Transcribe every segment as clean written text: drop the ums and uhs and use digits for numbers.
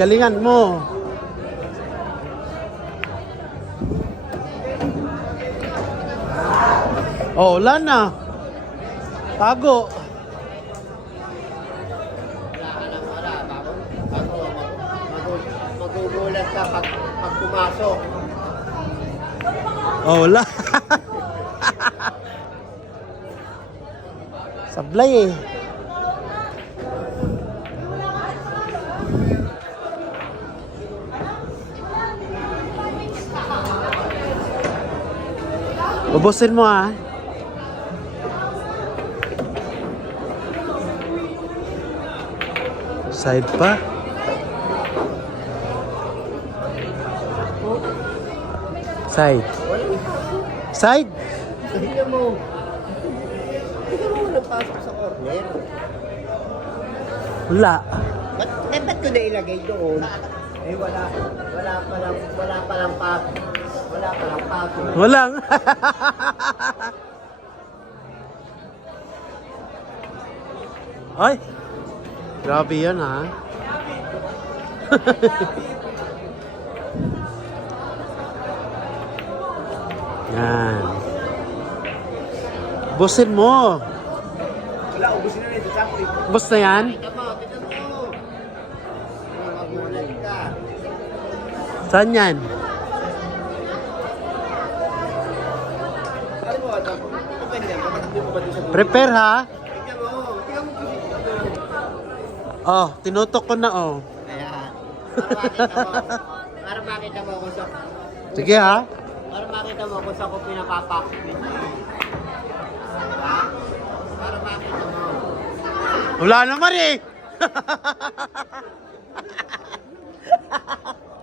Galingan mo. Oh, wala na. Tago. Magugulat ka pag pumasok. Oh, wala. Sablay eh. Ubusin mo ah. Side pa. Side. Side. Tingnan mo. Tingnan mo nagpasok sa corner. Wala. Ba't ko na ilagay doon? Eh wala palang pasok. Wala palang pasok. Walang. Ay. Grabe yan ha. Yan. Busin mo. Wala, ubusin na rin sa sakit. Bus na yan? Tingnan mo. Magulat ka. Saan yan? Ano mo, ito ganyan, matatakbo mo ba doon sa dulo? Prepare ha. Tingnan mo position doon. Oh, tinutok ko na oh. Ayan. Para makita mo kung sa... Sige ha. Para makita mo kung saan ko pinapapakit. Diba? Para makita mo. Wala naman eh.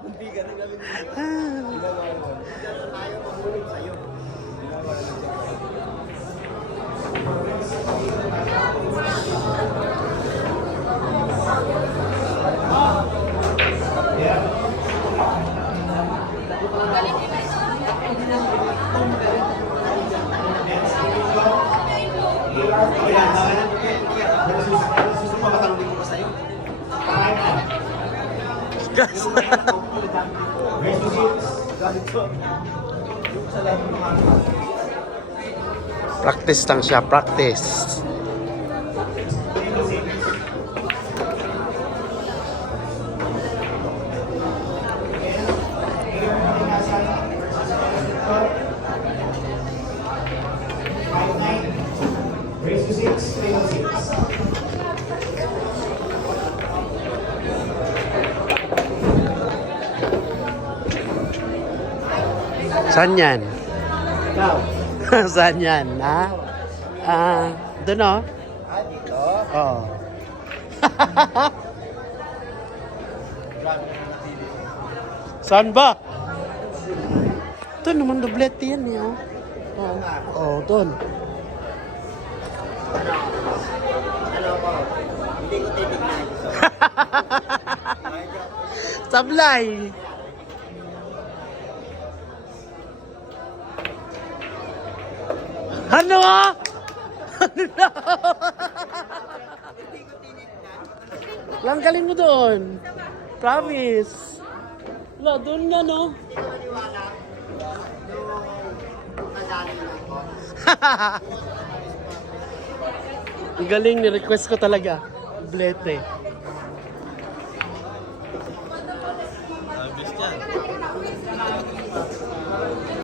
Hindi ka na gawin dito. Ayaw mahulog sa'yo. Practice lang siya, practice. Saan yan? Ikaw. Saan yan? Ha? Doon o? Dito? Oo. Saan ba? Ito naman doblete yan eh. Oh. Oo, doon. Ano ko? Hindi ko titignan. Sablay. Ano? Lang galing mo doon. Promise. Wala, doon nga no. Hindi ko maniwala. Nung nadali ko. Ang galing, ni-request ko talaga. Blete. Abis ka.